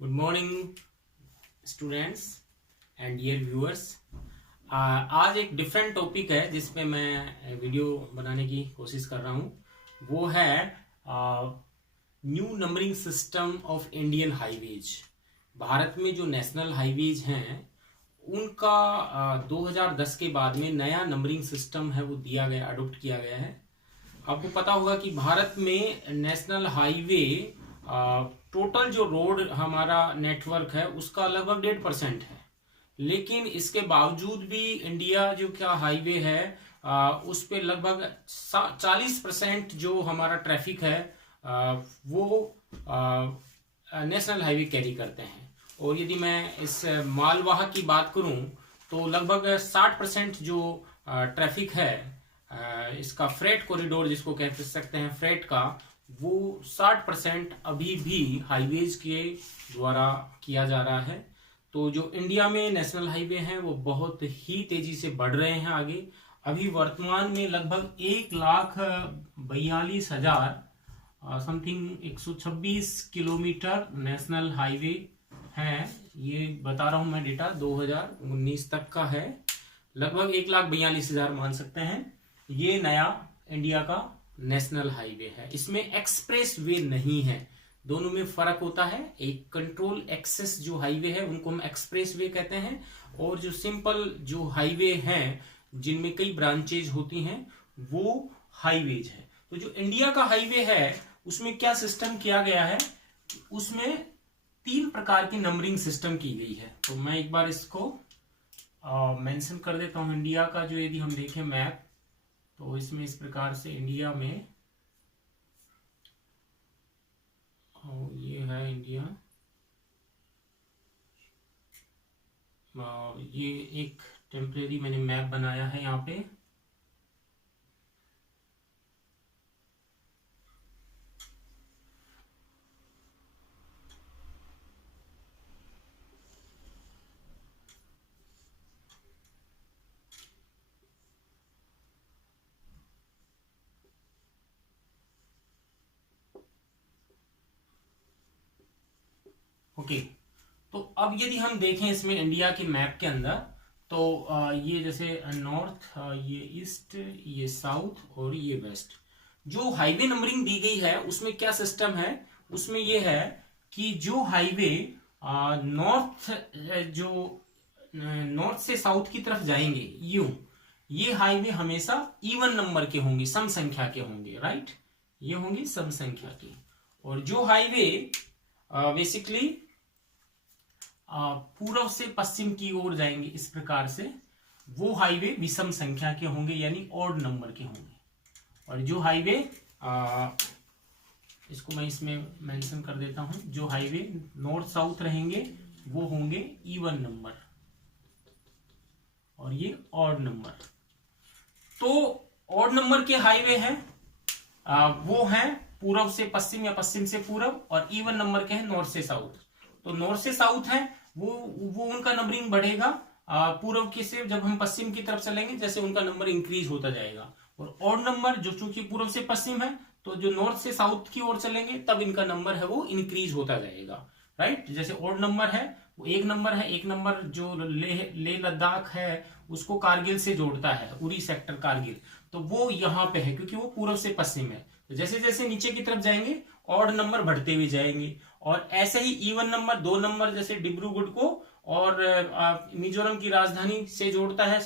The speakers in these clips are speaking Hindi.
Good morning students and dear viewers. आज एक डिफरेंट टॉपिक है जिस पे मैं वीडियो बनाने की कोशिश कर रहा हूँ। वो है new numbering system of Indian highways. Bharat में जो नेशनल हाईवेज हैं उनका 2010 के बाद में नया नंबरिंग सिस्टम है वो दिया गया, अडोप्ट किया गया है। आपको पता होगा कि भारत में नेशनल हाईवे टोटल जो रोड हमारा नेटवर्क है उसका लगभग 1.5% है, लेकिन इसके बावजूद भी इंडिया जो क्या हाईवे है उस पे लगभग 40% जो हमारा ट्रैफिक है वो नेशनल हाईवे कैरी करते हैं। और यदि मैं इस मालवाहक की बात करूं तो लगभग 60% जो ट्रैफिक है इसका फ्रेट कॉरिडोर जिसको कह सकते हैं फ्रेट का, वो 60% अभी भी हाईवेज के द्वारा किया जा रहा है। तो जो इंडिया में नेशनल हाईवे हैं वो बहुत ही तेजी से बढ़ रहे हैं आगे। अभी वर्तमान में लगभग 1,42,000 समथिंग 126 किलोमीटर नेशनल हाईवे हैं। ये बता रहा हूं मैं, डेटा 2019 तक का है। लगभग 1,42,000 मान सकते हैं। ये नया इंडिया का नेशनल हाईवे है। इसमें एक्सप्रेस वे नहीं है, दोनों में फर्क होता है। एक कंट्रोल एक्सेस जो हाईवे है उनको हम एक्सप्रेस वे कहते हैं, और जो सिंपल जो हाईवे हैं जिनमें कई ब्रांचेज होती हैं वो हाईवेज है। तो जो इंडिया का हाईवे है उसमें क्या सिस्टम किया गया है, उसमें 3 प्रकार की नंबरिंग सिस्टम की गई है। तो मैं एक बार इसको मेंशन कर देता हूं। इंडिया का जो यदि हम देखें मैप तो इसमें इस प्रकार से इंडिया में ये है इंडिया। ये एक टेम्परेरी मैंने मैप बनाया है यहाँ पे। ओके, तो अब यदि हम देखें इसमें इंडिया के मैप के अंदर तो ये जैसे नॉर्थ, ये ईस्ट, ये साउथ और ये वेस्ट। जो हाईवे नंबरिंग दी गई है उसमें क्या सिस्टम है, उसमें ये है कि जो हाईवे नॉर्थ जो नॉर्थ से साउथ की तरफ जाएंगे ये हाईवे हमेशा इवन नंबर के होंगे, सम संख्या के होंगे, राइट। ये होंगे सम संख्या के। और जो हाईवे बेसिकली पूर्व से पश्चिम की ओर जाएंगे इस प्रकार से, वो हाईवे विषम संख्या के होंगे, यानी ऑड नंबर के होंगे। और जो हाईवे इसको मैं इसमें मेंशन कर देता हूं, जो हाईवे नॉर्थ साउथ रहेंगे वो होंगे इवन नंबर, और ये ऑड नंबर। तो ऑड नंबर के हाईवे हैं वो हैं पूर्व से पश्चिम या पश्चिम से पूर्व, और इवन नंबर के हैं नॉर्थ से साउथ। तो नॉर्थ से साउथ है वो उनका नंबरिंग बढ़ेगा पूर्व के से, जब हम पश्चिम की तरफ चलेंगे जैसे उनका नंबर इंक्रीज होता जाएगा। और ऑड नंबर जो चूंकि पूर्व से पश्चिम है तो जो नॉर्थ से साउथ की ओर चलेंगे तब इनका नंबर है वो इंक्रीज होता जाएगा, राइट। जैसे ऑड नंबर है वो एक नंबर जो ले लद्दाख है उसको कारगिल से जोड़ता है, उरी सेक्टर कारगिल, तो वो यहाँ पे है क्योंकि वो पूर्व से पश्चिम है। तो जैसे जैसे नीचे की तरफ जाएंगे ऑड नंबर बढ़ते हुए जाएंगे। और ऐसे ही इवन नंबर 2 नंबर जैसे डिब्रूगढ़ को और मिजोरम की राजधानी से जोड़ता है,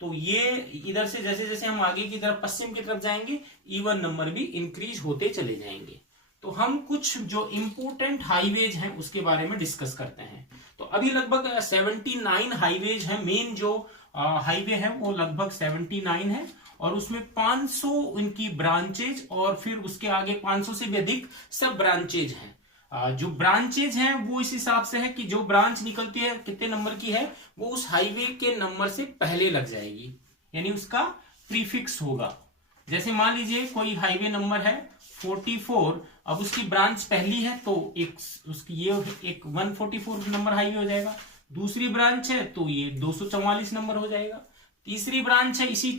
तो ये इधर से जैसे जैसे हम आगे की तरफ पश्चिम की तरफ जाएंगे इवन नंबर भी इंक्रीज होते चले जाएंगे। तो हम कुछ जो इंपोर्टेंट हाईवेज हैं उसके बारे में डिस्कस करते हैं। तो अभी लगभग 79 हाईवेज हैं। मेन जो हाईवे है वो लगभग 79 है, और उसमें 500 उनकी ब्रांचेज और फिर उसके आगे 500 से भी अधिक सब ब्रांचेज हैं। जो ब्रांचेज हैं वो इस हिसाब से है कि जो ब्रांच निकलती है कितने नंबर की है वो उस हाईवे के नंबर से पहले लग जाएगी, यानी उसका प्रीफिक्स होगा। जैसे मान लीजिए कोई हाईवे नंबर है 44, अब उसकी ब्रांच पहली है तो उसकी ये एक 144 नंबर हाईवे हो जाएगा। दूसरी ब्रांच है तो ये 244 नंबर हो जाएगा। तीसरी ब्रांच है इसी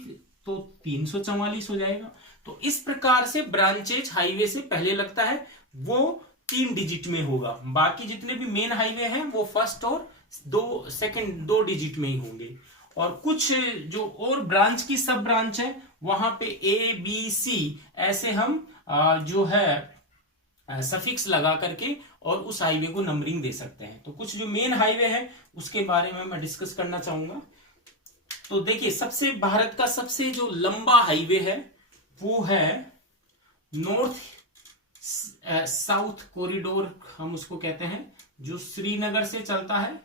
तो 344 हो जाएगा। तो इस प्रकार से ब्रांचेज हाईवे से पहले लगता है वो 3 डिजिट में होगा। बाकी जितने भी मेन हाईवे हैं वो फर्स्ट और सेकंड 2 डिजिट में ही होंगे। और कुछ जो और ब्रांच की सब ब्रांच है वहां पे ABC ऐसे हम जो है सफिक्स लगा करके और उस हाईवे को नंबरिंग दे सकते हैं। तो कुछ जो मेन हाईवे है उसके बारे में मैं डिस्कस करना चाहूंगा। तो देखिए, सबसे भारत का सबसे जो लंबा हाईवे है वो है नॉर्थ साउथ कॉरिडोर, हम उसको कहते हैं, जो श्रीनगर से चलता है,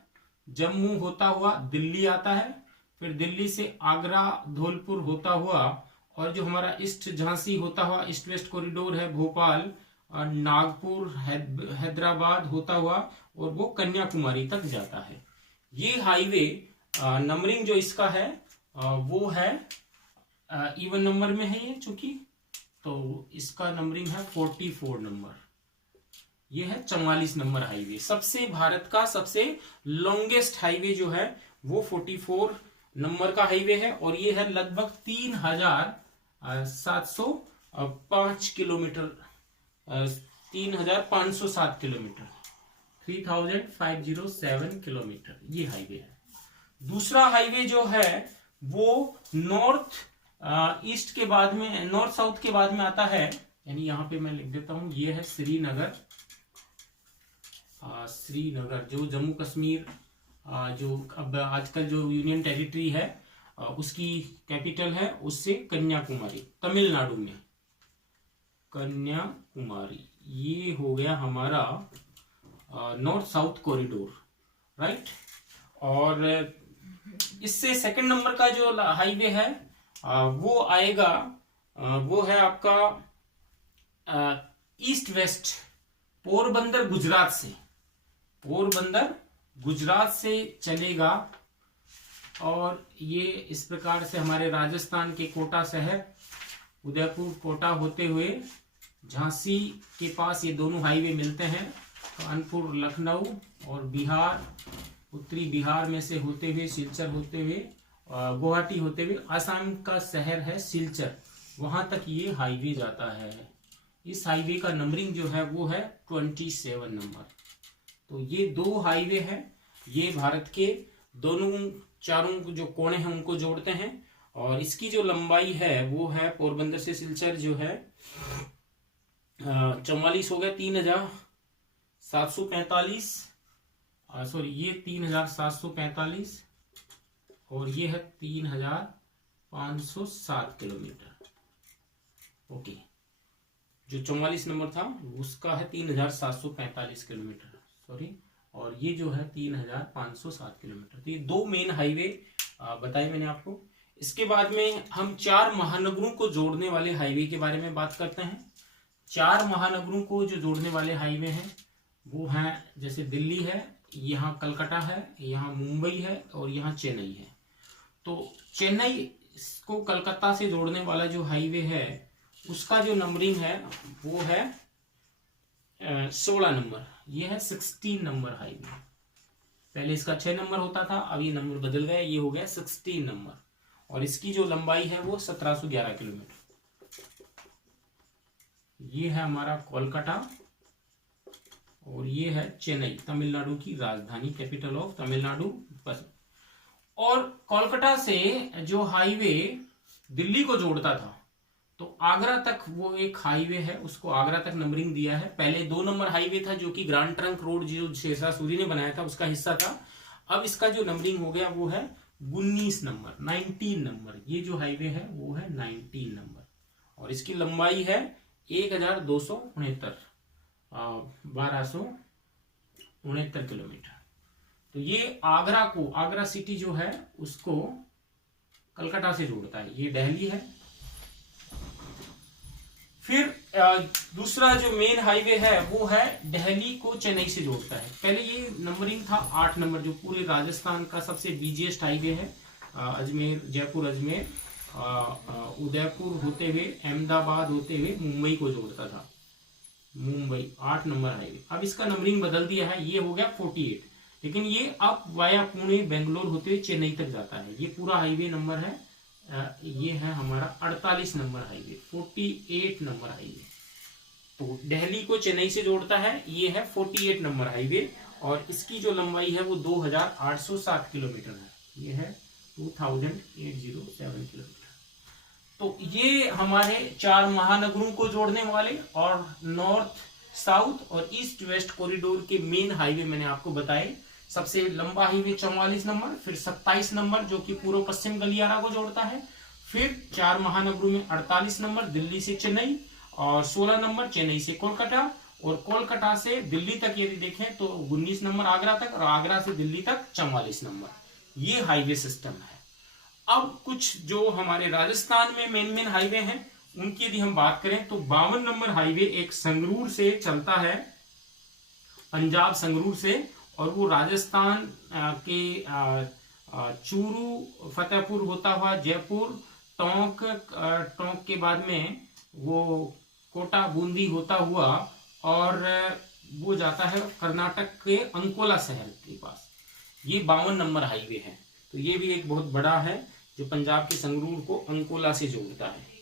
जम्मू होता हुआ दिल्ली आता है, फिर दिल्ली से आगरा धौलपुर होता हुआ, और जो हमारा ईस्ट झांसी होता हुआ ईस्ट वेस्ट कॉरिडोर है, भोपाल और नागपुर हैदराबाद होता हुआ और वो कन्याकुमारी तक जाता है। ये हाईवे नंबरिंग जो इसका है वो है इवन नंबर में है ये, चूंकि तो इसका नंबरिंग है 44 नंबर। ये है 44 नंबर हाईवे। सबसे भारत का सबसे लॉन्गेस्ट हाईवे जो है वो 44 नंबर का हाईवे है, और ये है लगभग 3705 किलोमीटर, 3507 किलोमीटर, 3507 किलोमीटर ये हाईवे है। दूसरा हाईवे जो है वो नॉर्थ ईस्ट के बाद में, नॉर्थ साउथ के बाद में आता है, यानी यहां पे मैं लिख देता हूं, ये है श्रीनगर। श्रीनगर जो जम्मू कश्मीर जो अब आजकल जो यूनियन टेरिटरी है उसकी कैपिटल है, उससे कन्याकुमारी तमिलनाडु में, कन्याकुमारी, ये हो गया हमारा नॉर्थ साउथ कॉरिडोर, राइट। और इससे सेकंड नंबर का जो हाईवे है वो आएगा, वो है आपका ईस्ट वेस्ट, पोरबंदर गुजरात से, पोरबंदर गुजरात से चलेगा, और ये इस प्रकार से हमारे राजस्थान के कोटा शहर, उदयपुर कोटा होते हुए झांसी के पास ये दोनों हाईवे मिलते हैं, कानपुर लखनऊ, और बिहार, उत्तरी बिहार में से होते हुए सिलचर होते हुए गुवाहाटी होते हुए आसाम का शहर है सिलचर, वहां तक ये हाईवे जाता है। इस हाईवे का नंबरिंग जो है वो है 27 नंबर। तो ये 2 हाईवे हैं, ये भारत के दोनों चारों जो कोने हैं उनको जोड़ते हैं, और इसकी जो लंबाई है वो है पोरबंदर से सिलचर जो है 44 हो गया, 3745, सॉरी ये 3745, और ये है 3507 किलोमीटर। ओके, जो 44 नंबर था उसका है 3745 किलोमीटर, सॉरी, और ये जो है 3507 किलोमीटर। तो ये 2 मेन हाईवे बताए मैंने आपको। इसके बाद में हम 4 महानगरों को जोड़ने वाले हाईवे के बारे में बात करते हैं। 4 महानगरों को जो जोड़ने वाले हाईवे हैं वो हैं, जैसे दिल्ली है, यहाँ कलकत्ता है, यहाँ मुंबई है, और यहाँ चेन्नई है। तो चेन्नई को कलकत्ता से जोड़ने वाला जो हाईवे है उसका जो नंबरिंग है वो है 16 नंबर, ये है 16 नंबर हाईवे। पहले इसका 6 नंबर होता था, अब ये नंबर बदल गया, ये हो गया 16 नंबर, और इसकी जो लंबाई है वो 1711 किलोमीटर। ये है हमारा कोलकाता, और ये है चेन्नई, तमिलनाडु की राजधानी, कैपिटल ऑफ तमिलनाडु। और कोलकाता से जो हाईवे दिल्ली को जोड़ता था, तो आगरा तक वो एक हाईवे है, उसको आगरा तक नंबरिंग दिया है। पहले 2 नंबर हाईवे था जो कि ग्रांड ट्रंक रोड जो शेरशाह सूरी ने बनाया था उसका हिस्सा था। अब इसका जो नंबरिंग हो गया वो है 19 नंबर, 19 नंबर। ये जो हाईवे है वो है 19 नंबर, और इसकी लंबाई है 1269 1269 किलोमीटर। तो ये आगरा को, आगरा सिटी जो है उसको कलकत्ता से जोड़ता है। ये दिल्ली है। फिर दूसरा जो मेन हाईवे है वो है दिल्ली को चेन्नई से जोड़ता है। पहले ये नंबरिंग था 8 नंबर, जो पूरे राजस्थान का सबसे बिजिएस्ट हाईवे है। अजमेर, जयपुर अजमेर, उदयपुर होते हुए, अहमदाबाद होते हुए मुंबई को जोड़ता था। Mumbai 8 number highway. अब इसका नंबरिंग बदल दिया है, ये हो गया 48, लेकिन ये अब वाया पुणे, बेंगलोर होते हुए चेन्नई तक जाता है। ये पूरा हाईवे नंबर है, ये है हमारा 48 नंबर हाईवे, 48 नंबर हाईवे। तो दिल्ली को चेन्नई से जोड़ता है। ये है 48 नंबर हाईवे और इसकी जो लंबाई है वो 2807 किलोमीटर है। ये है 2807 किलोमीटर। तो ये हमारे 4 महानगरों को जोड़ने वाले और नॉर्थ साउथ और ईस्ट वेस्ट कॉरिडोर के मेन हाईवे मैंने आपको बताए। सबसे लंबा हाईवे 44 नंबर, फिर 27 नंबर जो कि पूर्व पश्चिम गलियारा को जोड़ता है, फिर 4 महानगरों में 48 नंबर दिल्ली से चेन्नई, और 16 नंबर चेन्नई से कोलकाता, और कोलकाता से दिल्ली तक यदि देखें तो 19 नंबर आगरा तक, और आगरा से दिल्ली तक 44 नंबर। ये हाईवे सिस्टम है। अब कुछ जो हमारे राजस्थान में मेन हाईवे हैं उनकी यदि हम बात करें तो 52 नंबर हाईवे एक संगरूर से चलता है, पंजाब संगरूर से, और वो राजस्थान के चूरू फतेहपुर होता हुआ जयपुर, टोंक के बाद में वो कोटा बूंदी होता हुआ और वो जाता है कर्नाटक के अंकोला शहर के पास। ये 52 नंबर हाईवे है। तो ये भी एक बहुत बड़ा है जो पंजाब के संगरूर को अंकोला से जोड़ता है।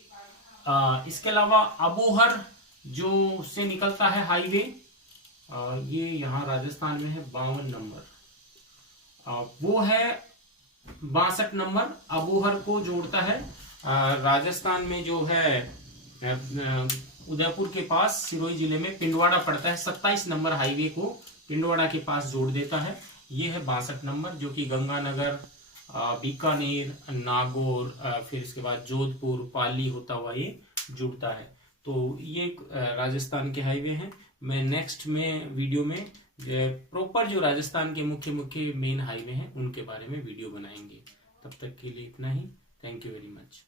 इसके अलावा अबोहर जो से निकलता है हाईवे, ये यहाँ राजस्थान में है 52 नंबर, वो है 62 नंबर अबोहर को जोड़ता है। राजस्थान में जो है उदयपुर के पास सिरोही जिले में पिंडवाड़ा पड़ता है, 27 नंबर हाईवे को पिंडवाड़ा के पास जोड़ देता है। ये है 62 नंबर जो कि गंगानगर, बीकानेर, नागौर, फिर इसके बाद जोधपुर, पाली होता हुआ ये जुड़ता है। तो ये राजस्थान के हाईवे हैं। मैं नेक्स्ट में वीडियो में प्रॉपर जो राजस्थान के मुख्य मेन हाईवे हैं उनके बारे में वीडियो बनाएंगे। तब तक के लिए इतना ही। Thank you very much.